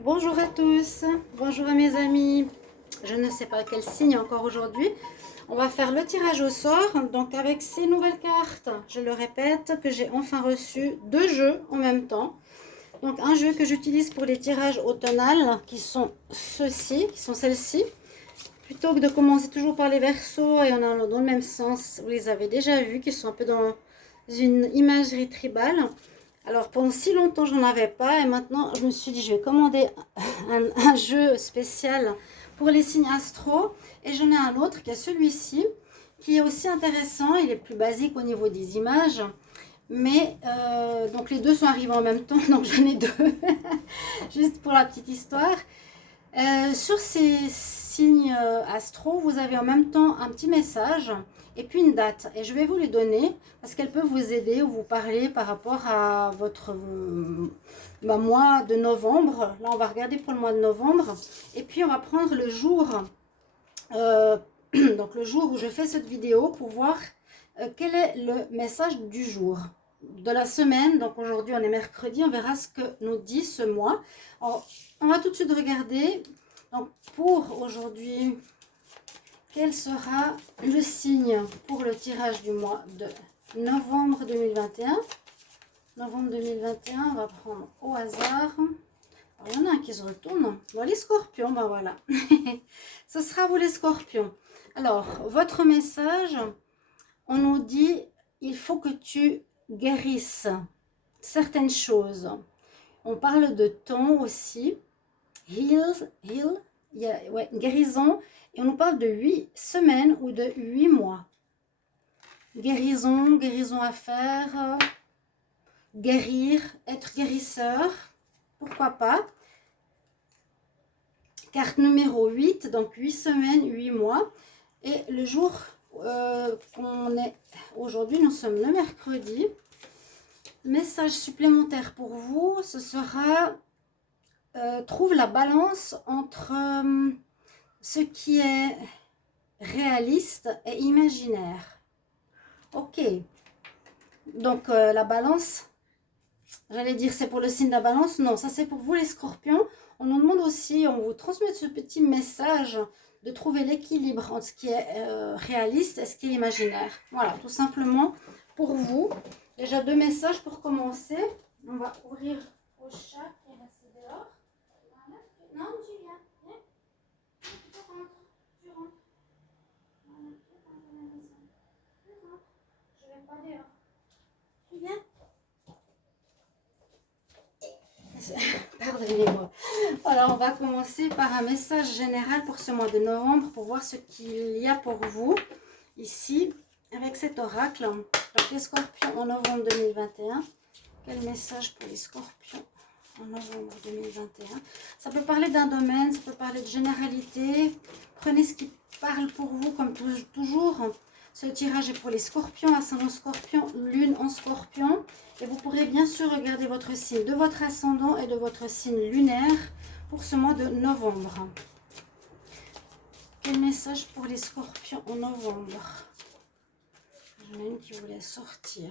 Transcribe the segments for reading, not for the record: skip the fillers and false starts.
Bonjour à tous, bonjour à mes amis. Je ne sais pas quel signe encore aujourd'hui. On va faire le tirage au sort. Donc avec ces nouvelles cartes, je le répète, que j'ai enfin reçu deux jeux en même temps. Donc un jeu que j'utilise pour les tirages automnales, qui sont ceux-ci, qui sont celles-ci. Plutôt que de commencer toujours par les versos et on est dans le même sens, vous les avez déjà vus, qui sont un peu dans une imagerie tribale. Alors pendant si longtemps je n'en avais pas et maintenant je me suis dit je vais commander un jeu spécial pour les signes astro et j'en ai un autre qui est celui-ci qui est aussi intéressant, il est plus basique au niveau des images mais donc les deux sont arrivés en même temps donc j'en ai deux juste pour la petite histoire. Sur ces signes astro, vous avez en même temps un petit message et puis une date. Et je vais vous les donner parce qu'elles peuvent vous aider ou vous parler par rapport à votre mois de novembre. Là, on va regarder pour le mois de novembre. Et puis, on va prendre le jour, euh, donc le jour où je fais cette vidéo pour voir quel est le message du jour de la semaine. Donc aujourd'hui on est mercredi, on verra ce que nous dit ce mois. Alors, on va tout de suite regarder. Donc pour aujourd'hui, quel sera le signe pour le tirage du mois de novembre 2021. Novembre 2021, on va prendre au hasard. Alors, il y en a un qui se retourne. Bon, les scorpions, ben voilà. Ce sera vous les scorpions. Alors, votre message, on nous dit, il faut que tu guérisses certaines choses. On parle de temps aussi. Heal, ouais, guérison. Et on nous parle de 8 semaines ou de 8 mois. Guérison à faire, guérir, être guérisseur, pourquoi pas. Carte numéro 8, donc 8 semaines, 8 mois. Et le jour qu'on est aujourd'hui, nous sommes le mercredi. Message supplémentaire pour vous, ce sera trouve la balance entre ce qui est réaliste et imaginaire. Ok, donc la balance, j'allais dire c'est pour le signe de la balance, non, ça c'est pour vous les scorpions. On nous demande aussi, on vous transmet ce petit message de trouver l'équilibre entre ce qui est réaliste et ce qui est imaginaire. Voilà, tout simplement pour vous. Déjà deux messages pour commencer. On va ouvrir au chat qui est resté dehors. Non, tu viens. Viens. Tu rentres. Tu rentres. Voilà, tu rentres à la maison. Tu rentres. Je vais pas dehors. Tu viens. Pardonnez-moi. Alors, on va commencer par un message général pour ce mois de novembre pour voir ce qu'il y a pour vous ici avec cet oracle. Donc, les scorpions en novembre 2021. Quel message pour les scorpions en novembre 2021? Ça peut parler d'un domaine, ça peut parler de généralité. Prenez ce qui parle pour vous comme toujours. Ce tirage est pour les scorpions, ascendant scorpion, lune en scorpion. Et vous pourrez bien sûr regarder votre signe de votre ascendant et de votre signe lunaire pour ce mois de novembre. Quel message pour les scorpions en novembre? J'en ai une qui voulait sortir.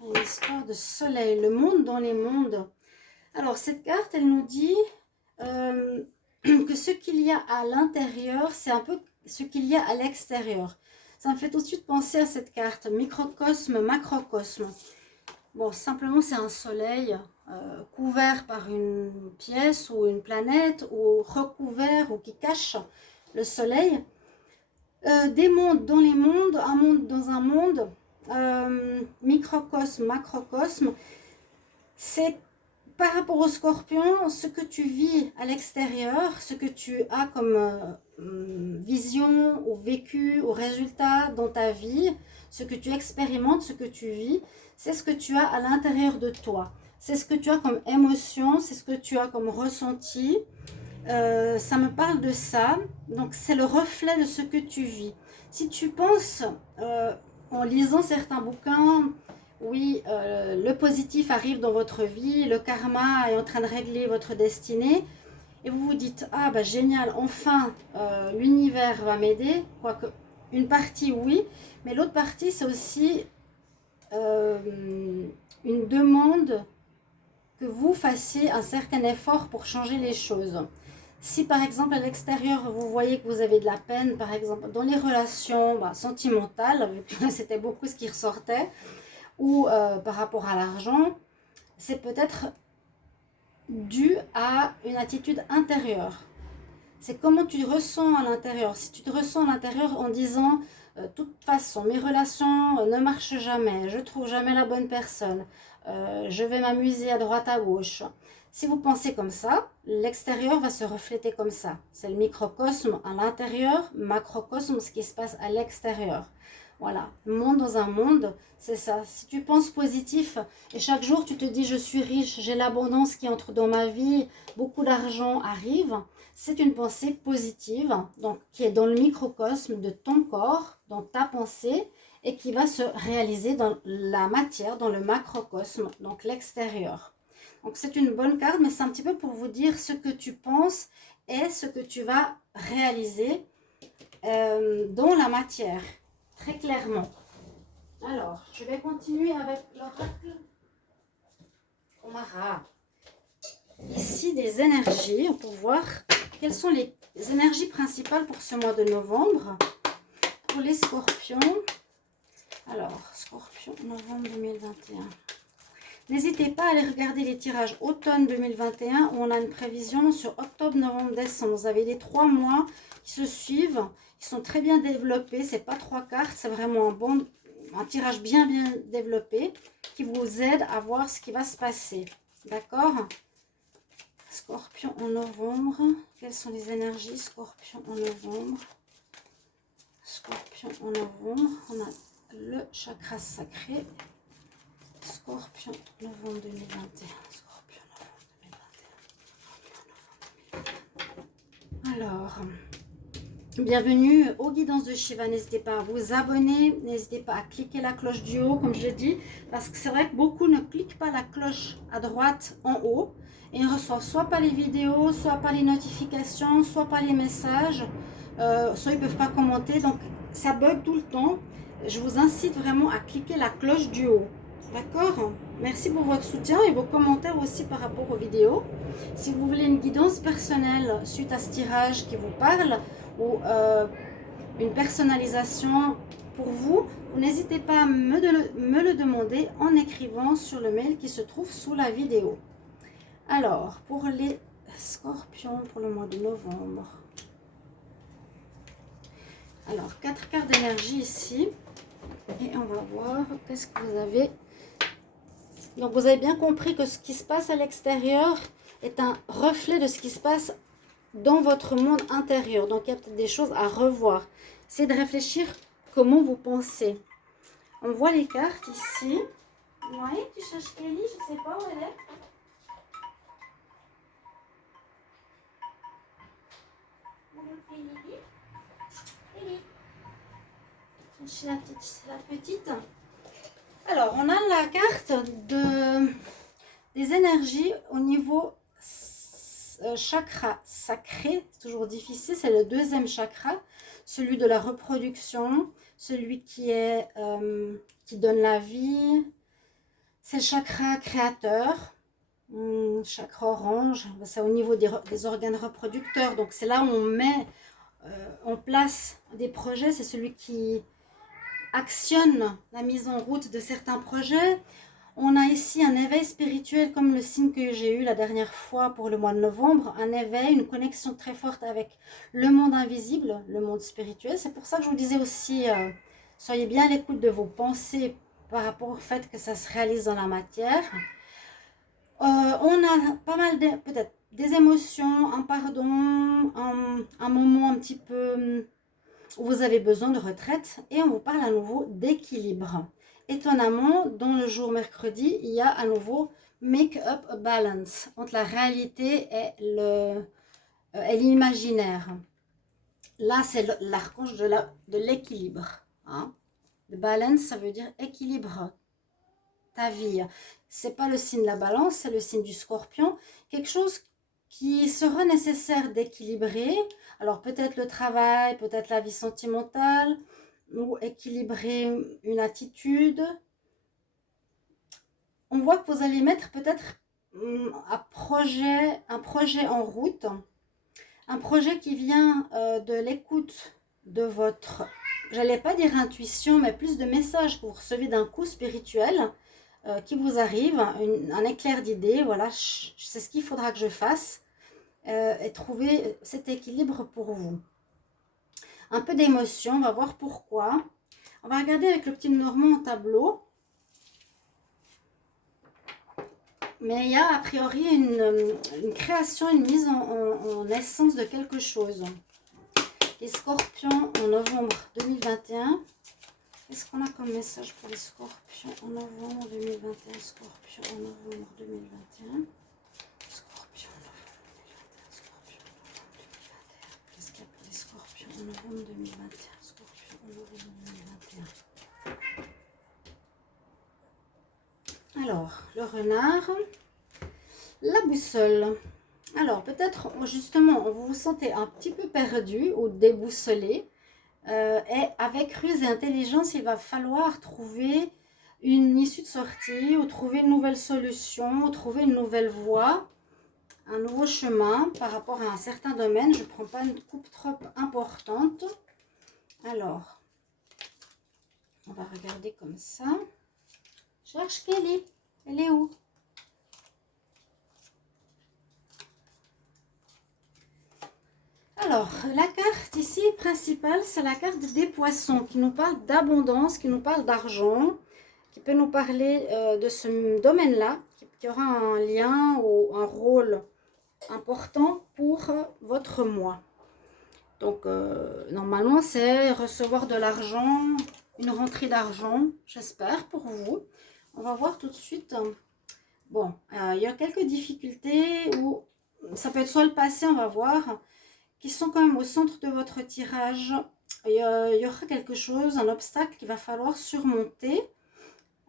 Une histoire de soleil, le monde dans les mondes. Alors cette carte, elle nous dit que ce qu'il y a à l'intérieur, c'est un peu ce qu'il y a à l'extérieur. Ça me fait tout de suite penser à cette carte, microcosme, macrocosme. Bon, simplement c'est un soleil couvert par une pièce ou une planète, ou recouvert ou qui cache le soleil. Des mondes dans les mondes, un monde dans un monde, microcosme, macrocosme. C'est par rapport au scorpion, ce que tu vis à l'extérieur, ce que tu as comme vision ou vécu ou résultat dans ta vie, ce que tu expérimentes, ce que tu vis, c'est ce que tu as à l'intérieur de toi. C'est ce que tu as comme émotion, c'est ce que tu as comme ressenti. Ça me parle de ça. Donc c'est le reflet de ce que tu vis. Si tu penses, en lisant certains bouquins, oui, le positif arrive dans votre vie, le karma est en train de régler votre destinée, et vous vous dites, ah bah génial, enfin, l'univers va m'aider, quoique une partie oui, mais l'autre partie c'est aussi une demande que vous fassiez un certain effort pour changer les choses. Si par exemple à l'extérieur, vous voyez que vous avez de la peine, par exemple dans les relations sentimentales, vu que c'était beaucoup ce qui ressortait, ou par rapport à l'argent, c'est peut-être dû à une attitude intérieure. C'est comment tu te ressens à l'intérieur. Si tu te ressens à l'intérieur en disant de toute façon, mes relations ne marchent jamais, je trouve jamais la bonne personne, je vais m'amuser à droite à gauche. Si vous pensez comme ça, l'extérieur va se refléter comme ça. C'est le microcosme à l'intérieur, macrocosme, ce qui se passe à l'extérieur. Voilà, monde dans un monde, c'est ça. Si tu penses positif et chaque jour tu te dis je suis riche, j'ai l'abondance qui entre dans ma vie, beaucoup d'argent arrive, c'est une pensée positive, donc qui est dans le microcosme de ton corps, dans ta pensée, et qui va se réaliser dans la matière, dans le macrocosme, donc l'extérieur. Donc c'est une bonne carte, mais c'est un petit peu pour vous dire ce que tu penses et ce que tu vas réaliser dans la matière, très clairement. Alors, je vais continuer avec l'oracle Omara. Ici, des énergies, pour voir quelles sont les énergies principales pour ce mois de novembre. Pour les scorpions. Alors, scorpion, novembre 2021. N'hésitez pas à aller regarder les tirages automne 2021 où on a une prévision sur octobre, novembre, décembre. Vous avez les 3 mois qui se suivent. Ils sont très bien développés. Ce n'est pas 3 cartes, c'est vraiment un tirage bien développé qui vous aide à voir ce qui va se passer. D'accord ? Scorpion en novembre. Quelles sont les énergies Scorpion en novembre. Scorpion en novembre. On a le chakra sacré. Scorpion novembre 2021. Scorpion novembre 2021. Alors, bienvenue aux guidances de Shiva. N'hésitez pas à vous abonner. N'hésitez pas à cliquer la cloche du haut, comme je l'ai dit. Parce que c'est vrai que beaucoup ne cliquent pas la cloche à droite en haut. Et ils reçoivent soit pas les vidéos, soit pas les notifications, soit pas les messages. Soit ils ne peuvent pas commenter. Donc, ça bug tout le temps. Je vous incite vraiment à cliquer la cloche du haut. D'accord? Merci pour votre soutien et vos commentaires aussi par rapport aux vidéos. Si vous voulez une guidance personnelle suite à ce tirage qui vous parle ou une personnalisation pour vous, n'hésitez pas à me le demander en écrivant sur le mail qui se trouve sous la vidéo. Alors, pour les scorpions pour le mois de novembre. Alors, 4 cartes d'énergie ici. Et on va voir qu'est-ce que vous avez. Donc, vous avez bien compris que ce qui se passe à l'extérieur est un reflet de ce qui se passe dans votre monde intérieur. Donc, il y a peut-être des choses à revoir. C'est de réfléchir comment vous pensez. On voit les cartes ici. Oui, tu cherches Kelly, je ne sais pas où elle est. C'est la petite. Alors, on a la carte des énergies au niveau chakra sacré. C'est toujours difficile. C'est le 2e chakra, celui de la reproduction, celui qui donne la vie. C'est le chakra créateur. Chakra orange, c'est au niveau des organes reproducteurs. Donc, c'est là où on met en place des projets. C'est celui qui actionne la mise en route de certains projets. On a ici un éveil spirituel comme le signe que j'ai eu la dernière fois pour le mois de novembre. Un éveil, une connexion très forte avec le monde invisible, le monde spirituel. C'est pour ça que je vous disais aussi, soyez bien à l'écoute de vos pensées par rapport au fait que ça se réalise dans la matière. On a pas mal peut-être des émotions, un pardon, un moment un petit peu où vous avez besoin de retraite et on vous parle à nouveau d'équilibre. Étonnamment, dans le jour mercredi, il y a à nouveau make up a balance entre la réalité et l'imaginaire. Là, c'est l'archange de l'équilibre. Hein. Le balance, ça veut dire équilibre ta vie. C'est pas le signe de la balance, c'est le signe du scorpion. Quelque chose qui sera nécessaire d'équilibrer. Alors peut-être le travail, peut-être la vie sentimentale, ou équilibrer une attitude. On voit que vous allez mettre peut-être un projet en route, un projet qui vient de l'écoute de votre, j'allais pas dire intuition, mais plus de messages que vous recevez d'un coup spirituel qui vous arrive, un éclair d'idées, voilà, c'est ce qu'il faudra que je fasse et trouver cet équilibre pour vous. Un peu d'émotion, on va voir pourquoi. On va regarder avec le petit Normand au tableau. Mais il y a a priori une création, une mise en naissance de quelque chose. Les scorpions en novembre 2021. Qu'est-ce qu'on a comme message pour les scorpions en novembre 2021? Scorpions en novembre 2021. Scorpions en novembre 2021. Scorpions en novembre 2021. Qu'est-ce qu'il y a pour les scorpions en novembre 2021? Scorpions en novembre 2021. Alors, le renard. La boussole. Alors, peut-être justement, vous vous sentez un petit peu perdu ou déboussolé. Et avec ruse et intelligence, il va falloir trouver une issue de sortie ou trouver une nouvelle solution ou trouver une nouvelle voie, un nouveau chemin par rapport à un certain domaine. Je ne prends pas une coupe trop importante. Alors, on va regarder comme ça. Cherche Kelly. Elle est où? Alors, la carte ici principale, c'est la carte des poissons qui nous parle d'abondance, qui nous parle d'argent, qui peut nous parler de ce domaine-là, qui aura un lien ou un rôle important pour votre moi. Donc, normalement, c'est recevoir de l'argent, une rentrée d'argent, j'espère, pour vous. On va voir tout de suite. Bon, il y a quelques difficultés où ça peut être soit le passé, on va voir, qui sont quand même au centre de votre tirage. Il y aura quelque chose, un obstacle qu'il va falloir surmonter.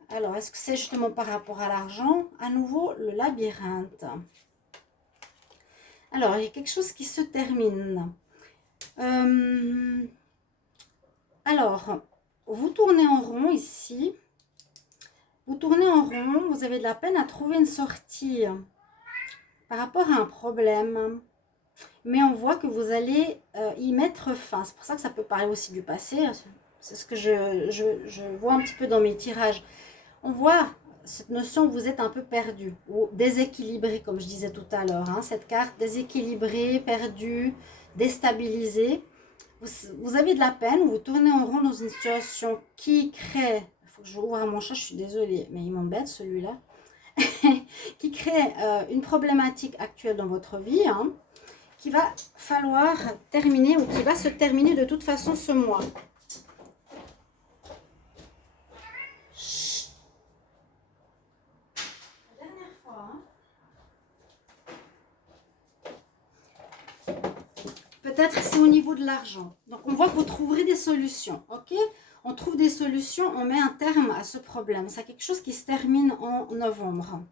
Alors, est-ce que c'est justement par rapport à l'argent? À nouveau, le labyrinthe. Alors, il y a quelque chose qui se termine. Alors, vous tournez en rond ici. Vous tournez en rond, vous avez de la peine à trouver une sortie par rapport à un problème. Mais on voit que vous allez y mettre fin. C'est pour ça que ça peut parler aussi du passé. C'est ce que je vois un petit peu dans mes tirages. On voit cette notion où vous êtes un peu perdu ou déséquilibré, comme je disais tout à l'heure. Hein, cette carte déséquilibrée, perdue, déstabilisée. Vous avez de la peine, vous tournez en rond dans une situation qui crée... Il faut que je ouvre mon chat, je suis désolée, mais il m'embête celui-là. Qui crée une problématique actuelle dans votre vie, hein, qui va falloir terminer ou qui va se terminer de toute façon ce mois. Chut. La dernière fois, hein. Peut-être c'est au niveau de l'argent. Donc on voit que vous trouverez des solutions, ok? On trouve des solutions, on met un terme à ce problème. C'est quelque chose qui se termine en novembre.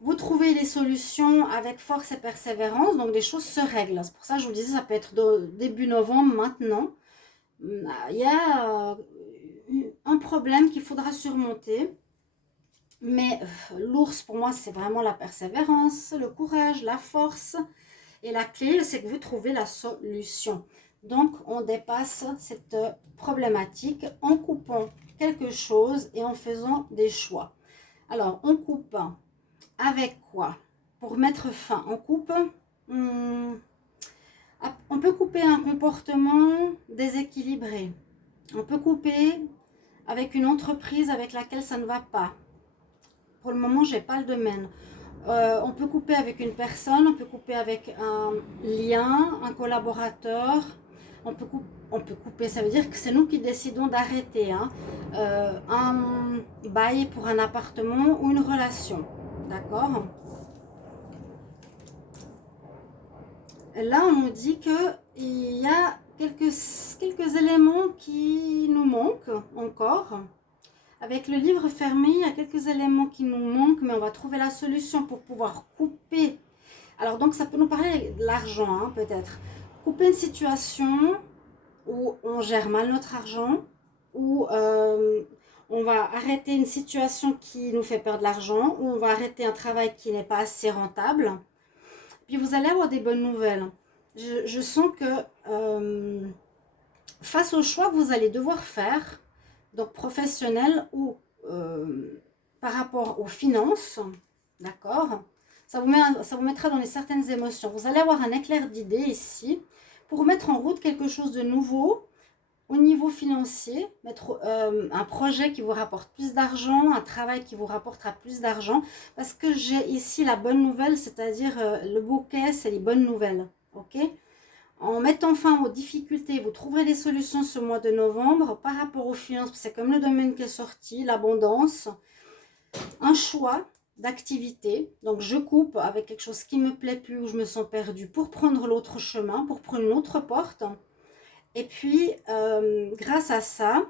Vous trouvez les solutions avec force et persévérance, donc les choses se règlent. C'est pour ça que je vous disais, ça peut être début novembre, maintenant. Il y a un problème qu'il faudra surmonter. Mais l'ours, pour moi, c'est vraiment la persévérance, le courage, la force. Et la clé, c'est que vous trouvez la solution. Donc, on dépasse cette problématique en coupant quelque chose et en faisant des choix. Alors, on coupe... Avec quoi? Pour mettre fin, on coupe. On peut couper un comportement déséquilibré. On peut couper avec une entreprise avec laquelle ça ne va pas. Pour le moment, je n'ai pas le domaine. On peut couper avec une personne, on peut couper avec un lien, un collaborateur. On peut couper, ça veut dire que c'est nous qui décidons d'arrêter hein, un bail pour un appartement ou une relation. D'accord? Là, on nous dit qu'il y a quelques éléments qui nous manquent encore. Avec le livre fermé, il y a quelques éléments qui nous manquent, mais on va trouver la solution pour pouvoir couper. Alors, donc, ça peut nous parler de l'argent, hein, peut-être. Couper une situation où on gère mal notre argent, où On va arrêter une situation qui nous fait perdre de l'argent, ou on va arrêter un travail qui n'est pas assez rentable. Puis vous allez avoir des bonnes nouvelles. Je sens que face au choix que vous allez devoir faire, donc professionnel ou par rapport aux finances, d'accord, ça vous mettra dans certaines émotions. Vous allez avoir un éclair d'idées ici pour mettre en route quelque chose de nouveau au niveau financier, mettre un projet qui vous rapporte plus d'argent, un travail qui vous rapportera plus d'argent, parce que j'ai ici la bonne nouvelle, c'est-à-dire le bouquet, c'est les bonnes nouvelles, ok? En mettant fin aux difficultés, vous trouverez des solutions ce mois de novembre par rapport aux finances, c'est comme le domaine qui est sorti, l'abondance, un choix d'activité. Donc je coupe avec quelque chose qui me plaît plus, où je me sens perdue, pour prendre l'autre chemin, pour prendre une autre porte. Et puis, grâce à ça,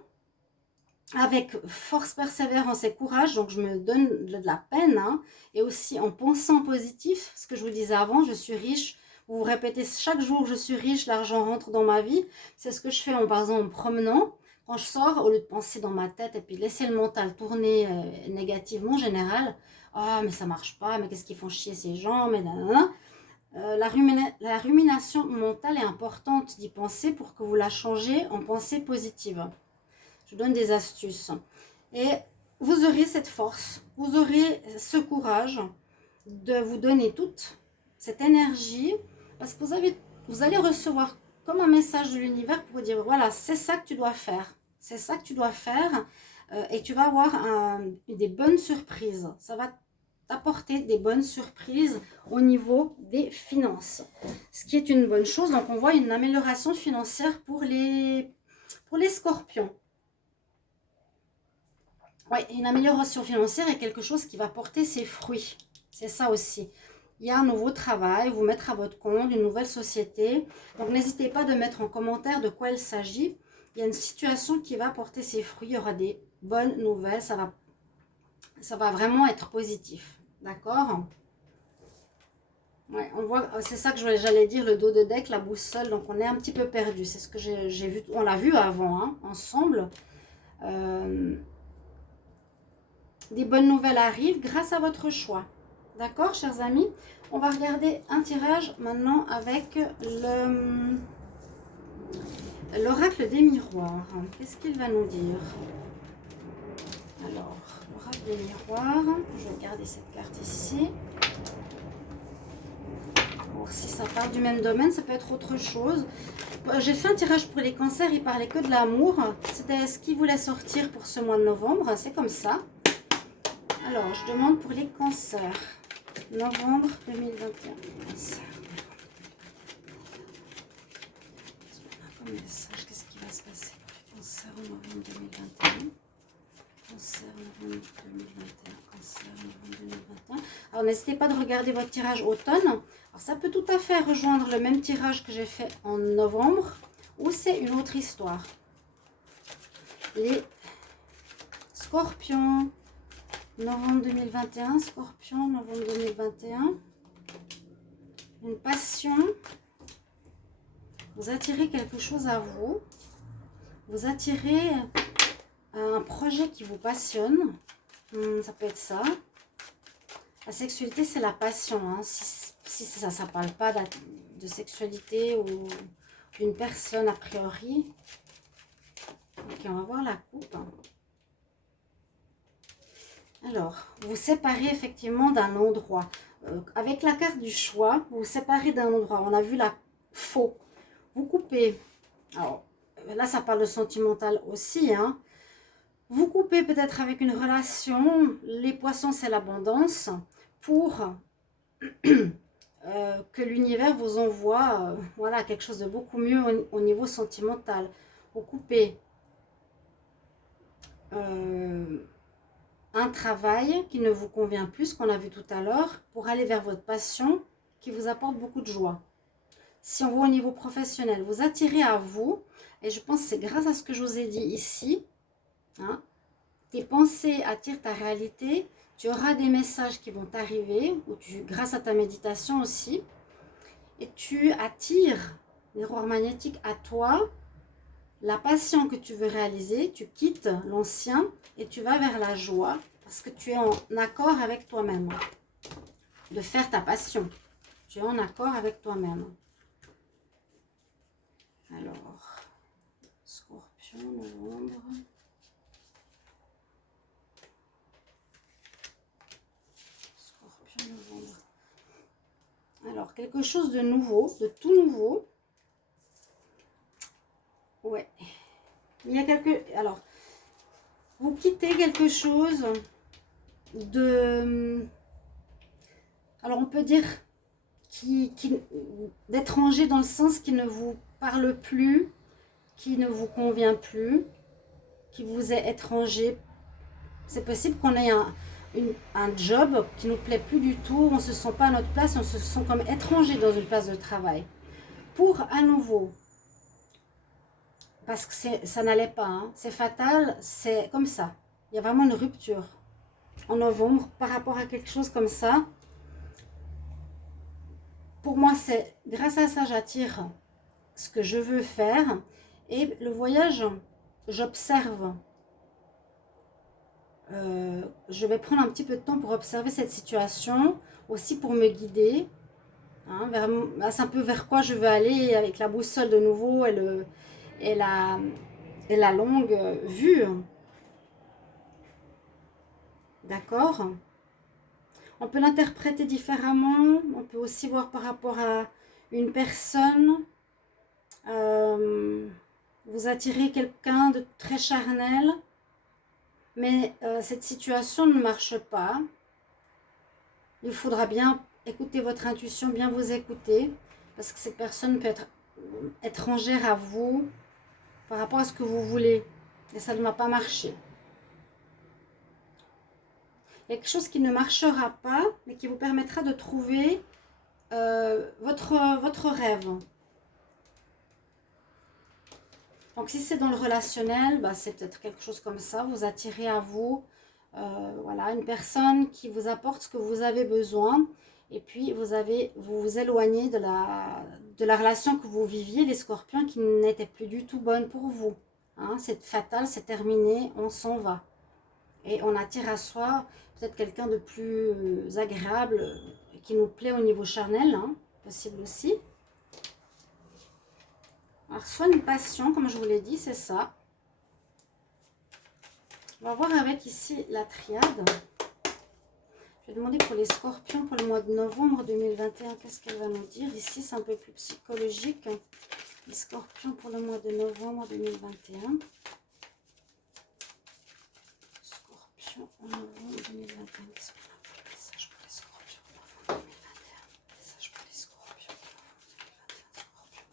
avec force, persévérance et courage, donc je me donne de la peine, hein, et aussi en pensant positif, ce que je vous disais avant, je suis riche. Vous vous répétez chaque jour, je suis riche, l'argent rentre dans ma vie. C'est ce que je fais par exemple en me promenant. Quand je sors, au lieu de penser dans ma tête et puis laisser le mental tourner négativement en général, ah mais ça marche pas, mais qu'est-ce qu'ils font chier ces gens, mais nanana. La rumination mentale est importante d'y penser pour que vous la changez en pensée positive. Je vous donne des astuces. Et vous aurez cette force, vous aurez ce courage de vous donner toute cette énergie, parce que vous allez recevoir comme un message de l'univers pour vous dire, voilà, c'est ça que tu dois faire. C'est ça que tu dois faire. Et tu vas avoir des bonnes surprises. Ça va t'apporter des bonnes surprises au niveau des finances. Ce qui est une bonne chose. Donc, on voit une amélioration financière pour les scorpions. Oui, une amélioration financière est quelque chose qui va porter ses fruits. C'est ça aussi. Il y a un nouveau travail, vous mettre à votre compte, une nouvelle société. Donc, n'hésitez pas de mettre en commentaire de quoi il s'agit. Il y a une situation qui va porter ses fruits. Il y aura des bonnes nouvelles. Ça va vraiment être positif. D'accord? Ouais, on voit, c'est ça que j'allais dire, le dos de deck, la boussole. Donc, on est un petit peu perdu. C'est ce que j'ai vu. On l'a vu avant, hein, ensemble. Des bonnes nouvelles arrivent grâce à votre choix. D'accord, chers amis? On va regarder un tirage maintenant avec l'oracle des miroirs. Qu'est-ce qu'il va nous dire? Alors, l'oracle des miroirs. Je vais garder cette carte ici. Alors, si ça parle du même domaine, ça peut être autre chose. J'ai fait un tirage pour les cancers, il parlait que de l'amour. C'était ce qu'il voulait sortir pour ce mois de novembre. C'est comme ça. Alors, je demande pour les cancers. Novembre 2021. Cancer. Comme message, qu'est-ce qui va se passer pour les cancers en novembre 2021? Cancer, novembre 2021. Cancer, novembre 2021. Alors, n'hésitez pas de regarder votre tirage automne. Alors, ça peut tout à fait rejoindre le même tirage que j'ai fait en novembre, ou c'est une autre histoire. Les scorpions. Novembre 2021, Scorpion, novembre 2021. Une passion. Vous attirez quelque chose à vous. Vous attirez un projet qui vous passionne. Ça peut être ça. La sexualité, c'est la passion. Hein. Si ça ne parle pas de sexualité ou d'une personne a priori. Ok, on va voir la coupe. Alors, vous séparez effectivement d'un endroit. Avec la carte du choix, vous vous séparez d'un endroit. On a vu la faux. Vous coupez. Alors, là, ça parle de sentimental aussi. Hein. Vous coupez peut-être avec une relation. Les poissons, c'est l'abondance. Pour que l'univers vous envoie voilà, quelque chose de beaucoup mieux au niveau sentimental. Vous coupez un travail qui ne vous convient plus, ce qu'on a vu tout à l'heure, pour aller vers votre passion qui vous apporte beaucoup de joie. Si on voit au niveau professionnel, vous attirez à vous, et je pense que c'est grâce à ce que je vous ai dit ici, hein, tes pensées attirent ta réalité, tu auras des messages qui vont t'arriver, grâce à ta méditation aussi, et tu attires miroir magnétique à toi, la passion que tu veux réaliser, tu quittes l'ancien et tu vas vers la joie parce que tu es en accord avec toi-même. De faire ta passion. Tu es en accord avec toi-même. Alors, Scorpion, novembre. Scorpion, novembre. Alors, quelque chose de nouveau, de tout nouveau. Ouais. Il y a alors, vous quittez quelque chose de... Alors, on peut dire d'étranger dans le sens qui ne vous parle plus, qui ne vous convient plus, qui vous est étranger. C'est possible qu'on ait un job qui ne nous plaît plus du tout, on ne se sent pas à notre place, on se sent comme étranger dans une place de travail. Pour à nouveau, parce que ça n'allait pas, hein, c'est fatal, c'est comme ça. Il y a vraiment une rupture en novembre par rapport à quelque chose comme ça. Pour moi, c'est grâce à ça, j'attire ce que je veux faire. Et le voyage, j'observe. Je vais prendre un petit peu de temps pour observer cette situation, aussi pour me guider. Hein, c'est un peu vers quoi je veux aller avec la boussole de nouveau et la longue vue. D'accord? On peut l'interpréter différemment. On peut aussi voir par rapport à une personne. Vous attirez quelqu'un de très charnel. Mais cette situation ne marche pas. Il faudra bien écouter votre intuition, bien vous écouter. Parce que cette personne peut être étrangère à vous par rapport à ce que vous voulez. Et ça ne va pas marcher. Il y a quelque chose qui ne marchera pas, mais qui vous permettra de trouver votre rêve. Donc si c'est dans le relationnel, bah, c'est peut-être quelque chose comme ça. Vous attirez à vous voilà, une personne qui vous apporte ce que vous avez besoin. Et puis vous vous éloignez de la relation que vous viviez, les scorpions, qui n'était plus du tout bonne pour vous. Hein, c'est fatal, c'est terminé, on s'en va. Et on attire à soi peut-être quelqu'un de plus agréable, qui nous plaît au niveau charnel, hein, possible aussi. Alors, soit une passion, comme je vous l'ai dit, c'est ça. On va voir avec ici la triade. Je vais demander pour les scorpions pour le mois de novembre 2021, qu'est-ce qu'elle va nous dire. Ici, c'est un peu plus psychologique. Les scorpions pour le mois de novembre 2021. Scorpion en novembre 2021. Qu'est-ce qu'on a pour message pour les scorpions en novembre 2021? Message pour les scorpions en novembre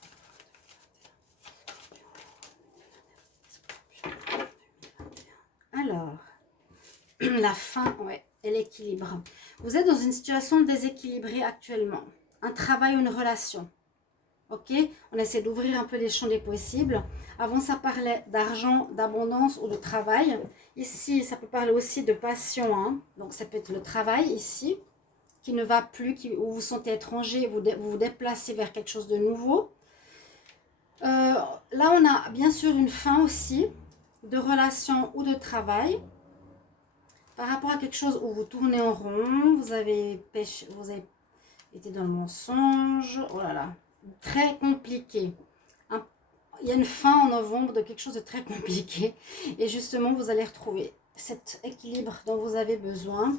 2021. Alors, la fin, ouais, et l'équilibre. Vous êtes dans une situation déséquilibrée actuellement. Un travail ou une relation. Ok, on essaie d'ouvrir un peu les champs des possibles. Avant, ça parlait d'argent, d'abondance ou de travail. Ici, ça peut parler aussi de passion. Hein. Donc, ça peut être le travail ici, qui ne va plus, où vous vous sentez étranger, vous vous déplacez vers quelque chose de nouveau. Là, on a bien sûr une fin aussi, de relation ou de travail. Par rapport à quelque chose où vous tournez en rond, vous avez été dans le mensonge. Oh là là. Très compliqué. Il y a une fin en novembre de quelque chose de très compliqué. Et justement, vous allez retrouver cet équilibre dont vous avez besoin.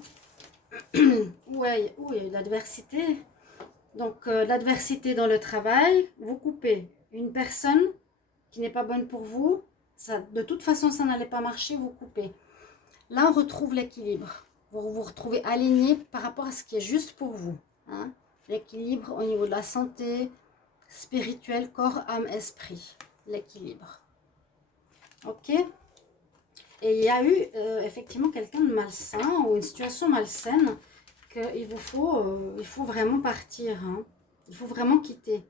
Ouais, il y a eu de l'adversité. Donc, l'adversité dans le travail, vous coupez une personne qui n'est pas bonne pour vous. Ça, de toute façon, ça n'allait pas marcher, vous coupez. Là, on retrouve l'équilibre. Vous vous retrouvez aligné par rapport à ce qui est juste pour vous. Hein. L'équilibre au niveau de la santé, spirituel, corps, âme, esprit. L'équilibre. Ok. Et il y a eu effectivement quelqu'un de malsain ou une situation malsaine qu'il vous faut, il faut vraiment partir. Hein. Il faut vraiment quitter.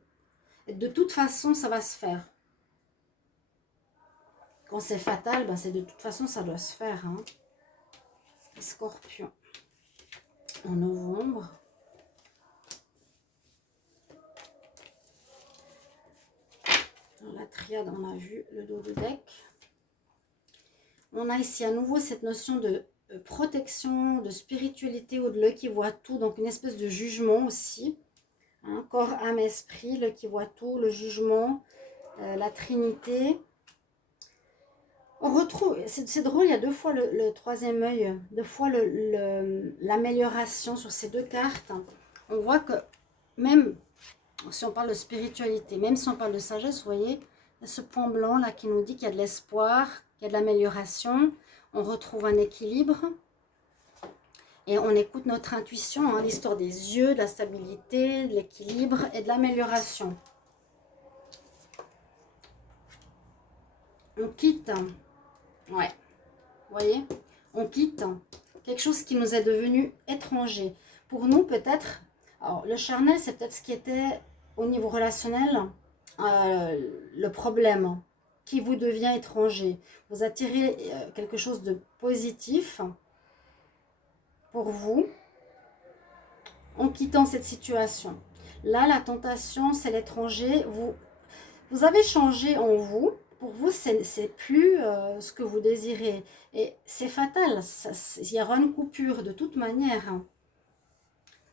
Et de toute façon, ça va se faire. Quand c'est fatal, ben c'est de toute façon, ça doit se faire. Hein. Scorpion. En novembre. La la triade, on a vu le dos de deck. On a ici à nouveau cette notion de protection, de spiritualité ou de l'œil qui voit tout, donc une espèce de jugement aussi. Hein, corps, âme, esprit, l'œil qui voit tout, le jugement, la Trinité. On retrouve, c'est drôle, il y a deux fois le troisième œil, deux fois l'amélioration sur ces deux cartes. On voit que même si on parle de spiritualité, même si on parle de sagesse, vous voyez, il y a ce point blanc là qui nous dit qu'il y a de l'espoir, qu'il y a de l'amélioration. On retrouve un équilibre et on écoute notre intuition, hein, l'histoire des yeux, de la stabilité, de l'équilibre et de l'amélioration. On quitte, ouais, vous voyez, on quitte quelque chose qui nous est devenu étranger. Pour nous, peut-être, alors le charnel, c'est peut-être ce qui était au niveau relationnel, le problème qui vous devient étranger. Vous attirez quelque chose de positif pour vous en quittant cette situation. Là, la tentation, c'est l'étranger. Vous avez changé en vous. Pour vous, c'est plus ce que vous désirez. Et c'est fatal. Il y aura une coupure de toute manière.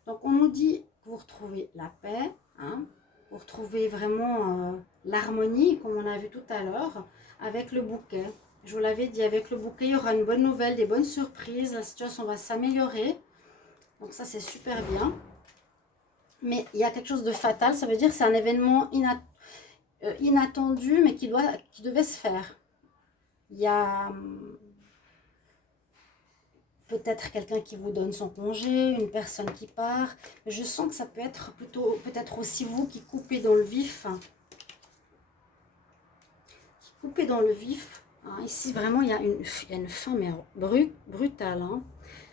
Donc, on nous dit que vous retrouvez la paix. Hein, vous retrouvez vraiment l'harmonie, comme on a vu tout à l'heure, avec le bouquet. Je vous l'avais dit, avec le bouquet, il y aura une bonne nouvelle, des bonnes surprises. La situation va s'améliorer. Donc, ça, c'est super bien. Mais il y a quelque chose de fatal. Ça veut dire que c'est un événement inattendu, mais qui devait se faire. Il y a peut-être quelqu'un qui vous donne son congé, une personne qui part. Mais je sens que ça peut être plutôt, peut-être aussi vous qui coupez dans le vif. Qui coupez dans le vif. Hein. Ici, vraiment, il y a une fin mais brutale. Hein.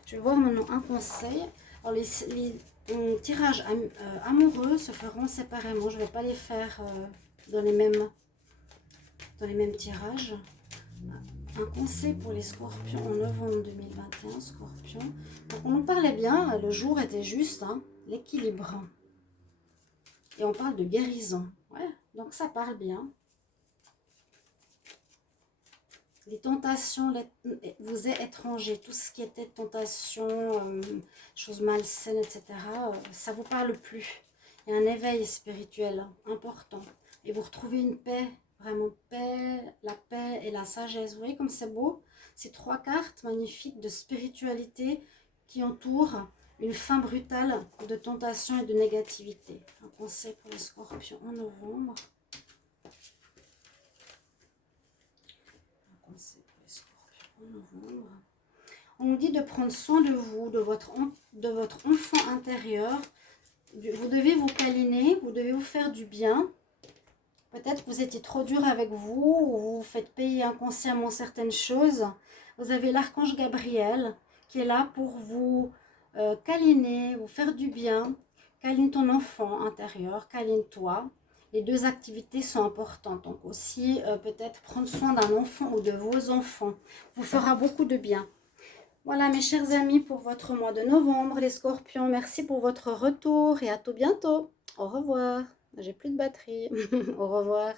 Je vais voir maintenant un conseil. Alors, les tirages amoureux se feront séparément. Je ne vais pas les faire dans les mêmes tirages. Un conseil pour les scorpions en novembre 2021, scorpion. Donc on en parlait bien, le jour était juste, hein, l'équilibre. Et on parle de guérison. Ouais, donc ça parle bien. Les tentations vous est étranger. Tout ce qui était tentation, choses malsaines, etc. Ça ne vous parle plus. Il y a un éveil spirituel important. Et vous retrouvez une paix. Vraiment la paix et la sagesse. Vous voyez comme c'est beau? Ces trois cartes magnifiques de spiritualité qui entourent une fin brutale de tentation et de négativité. Un conseil pour les scorpions en novembre. Un conseil pour les scorpions en novembre. On nous dit de prendre soin de vous, de votre enfant intérieur. Vous devez vous câliner, vous devez vous faire du bien. Peut-être que vous étiez trop dur avec vous, ou vous vous faites payer inconsciemment certaines choses. Vous avez l'archange Gabriel qui est là pour vous câliner, vous faire du bien. Câline ton enfant intérieur, câline-toi. Les deux activités sont importantes. Donc aussi, peut-être prendre soin d'un enfant ou de vos enfants vous fera beaucoup de bien. Voilà mes chers amis pour votre mois de novembre, les scorpions. Merci pour votre retour et à tout bientôt. Au revoir. J'ai plus de batterie. Au revoir.